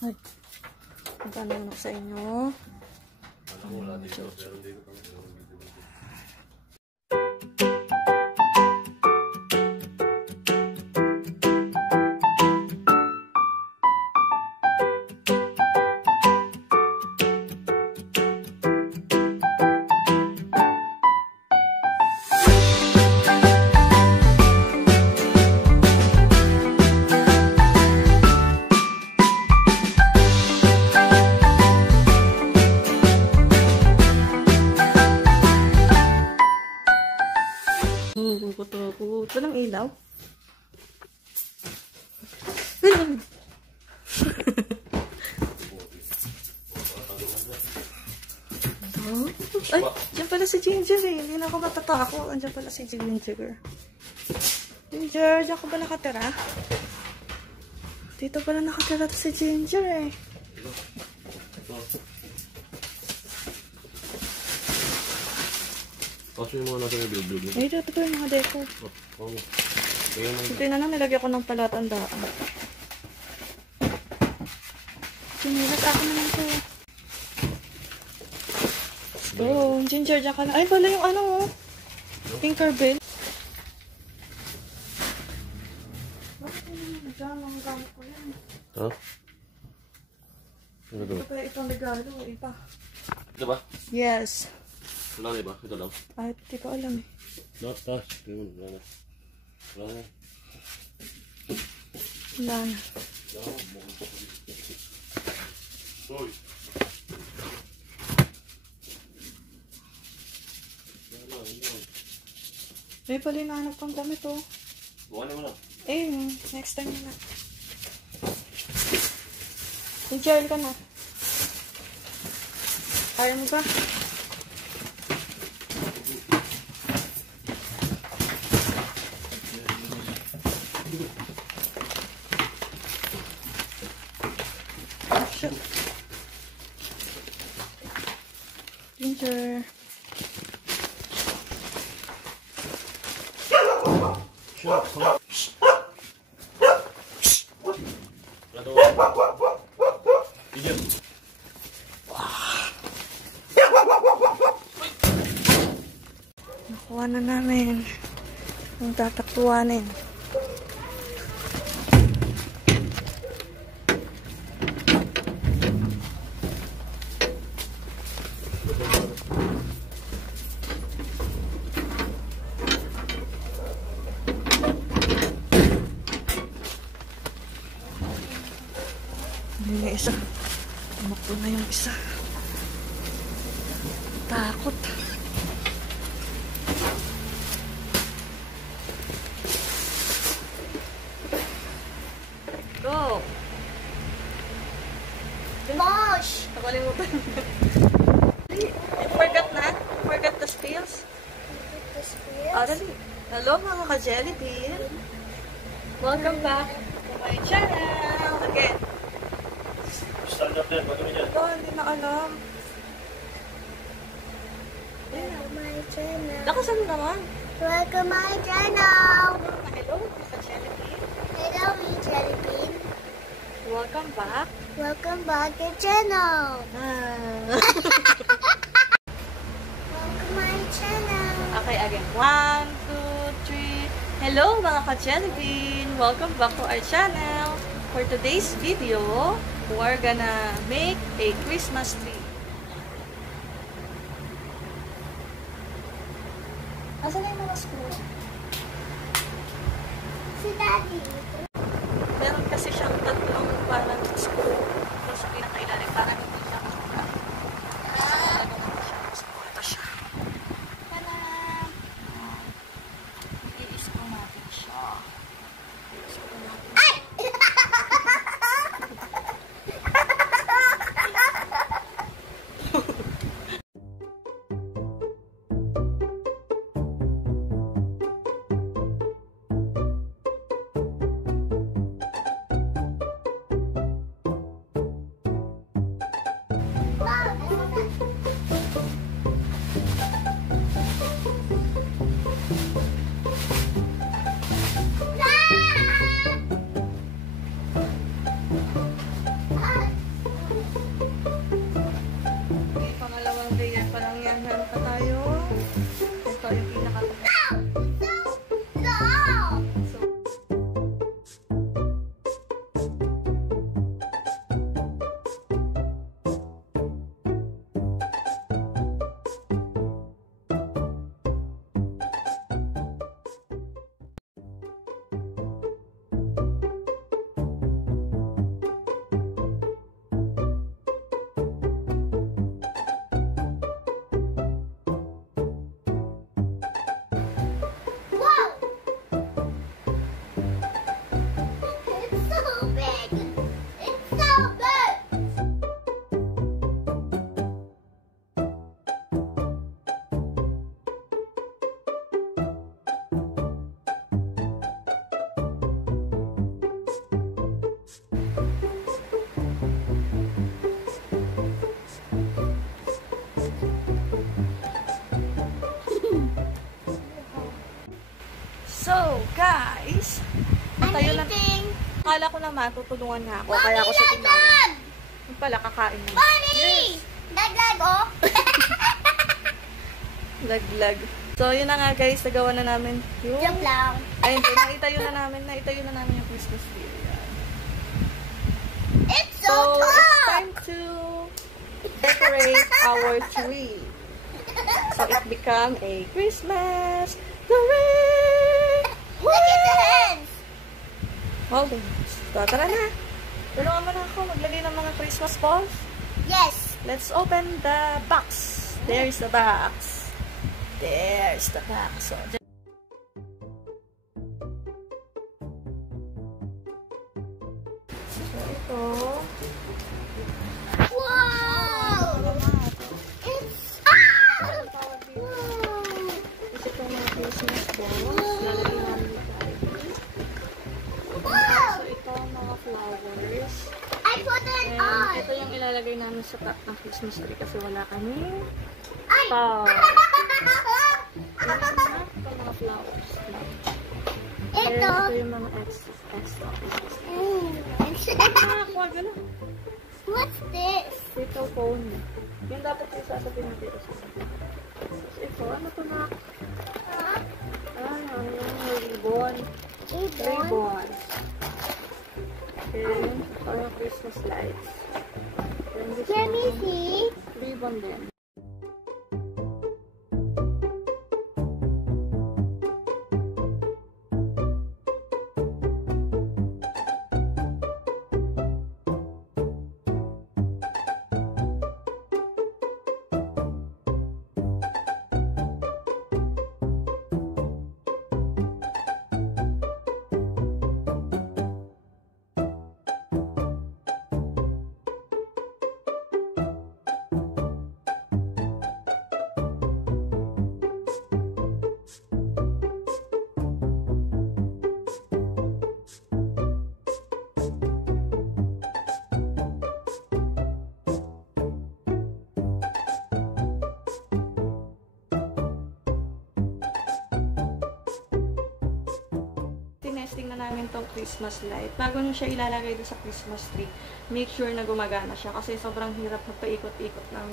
Ay, ang tanong sa inyo. Ito ng ilaw. Ay, dyan pala si Ginger eh. Hindi na ako matatakot. Andyan pala si Ginger. Ginger, dyan ka ba nakatira? Dito pala nakatira si Ginger eh. Kasi yung mga nasa may bilog-bilog niya. Eh, dito pa yung mga deko. Oo. Ito na lang, nilagyan ko ng palatandaan. Sinilat ako naman ito. Let's go. Ginger, dyan ka na. Ay, pala yung ano oh. Tinkerbell. Bakit yung nagano ang gamit ko yan? Ha? Ano ito? Ito pa itong regalo. Iba. Ito ba? Yes. Wala na ba? Ito lang. Ay, di ko alam eh. Taas. Wala na. Wala na. Wala na. Uy. May pala hinahanap pang damit oh. Bukan naman na. Eh, next time na. Enjoy ka na. Kaya mo ba? Ginger. Nakuha na namin yung tataktuanin. Yung isa. Tumakbo na yung isa. Takot. Go! Mosh! Nakalimutan. Forgot na? Forgot the spills? Oh, dali. Hello mga ka-jelly bean. Welcome back to my channel. Again. Stand up there. Bagay mo dyan. Oh, hindi na alam. Welcome my channel. Lakasan mo naman. Welcome my channel. Hello mga ka-jelly bean. Hello, my jelly bean. Welcome back. Welcome back to channel. Welcome my channel. Okay, again. 1, 2, 3. Hello mga ka-jelly bean. Welcome back to our channel. For today's video, we're gonna make a Christmas tree. Asan na yung mga screw? Si Daddy. Meron kasi siyang tatlong parang screw. Tapos sa pinakailalim parang hindi siya makaka. Ito siya. Tada! I-screw natin siya. I-screw natin siya. So, guys, I'm tayo lang. eating. Akala ko naman, tutulungan nga ako. Mommy, Kaya ako sa tindahan. laglag! Yung pala, kakain na. Mommy! Laglag, oh. Laglag. So, yun na nga guys, nagawa na namin yung... Joke lang. Ayun, naitayo na namin yung Christmas tree. Yan. It's So, so it's tough. time to decorate our tree. So, it become a Christmas tree! Look at the hands. Hold on. So, tara na. Tulungan mo na ako maglagay ng mga Christmas balls. Yes. Let's open the box. There's the box. There's the box. So, ito. Wow. It's Ito po mga Christmas balls. Lalagay namin yung wow. So, ito mga flowers. I put it And on. ito yung ilalagay namin sa top ng Christmas tree kasi wala kami. Ay. Ito mga flowers. Ito. Ito yung mga extra. Wag na. What's this? Ito phone. Yung dapat yung sasapin natin ito sa ito. Ano ito na? Ano yung ribbon. Ribbon. And parang Christmas lights. And this Let me one, see. ribbon din. Tinesting na namin tong Christmas light. Bago nyo siya ilalagay doon sa Christmas tree, make sure na gumagana siya kasi sobrang hirap magpaikot-ikot ng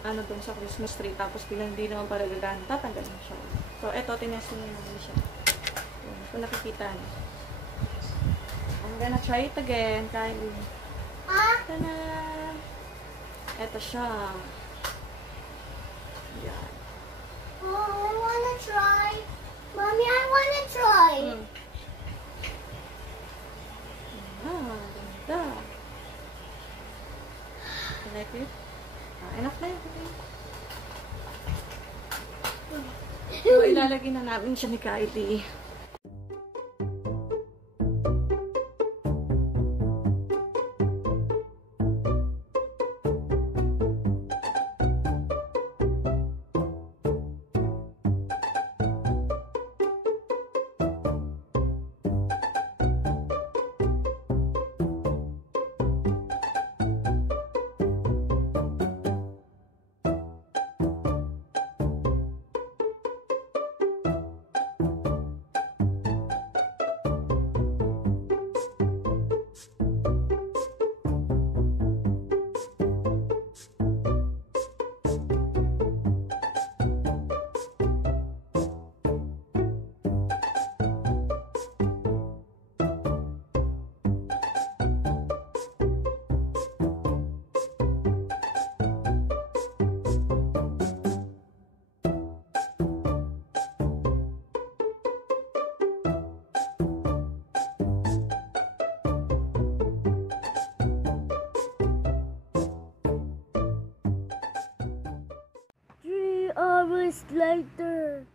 ano doon sa Christmas tree. Tapos bilang hindi naman para gagana, tatanggalin siya. So, eto, tinesting na namin siya. Kung nakikita nyo. I'm gonna try it again, Kylie. Tada! Eto siya. Yan. Oh, I wanna try. Mommy, I wanna try. Ganda. You like it? Enough na yun. So, ilalagay na namin siya ni Kylie. Hours later.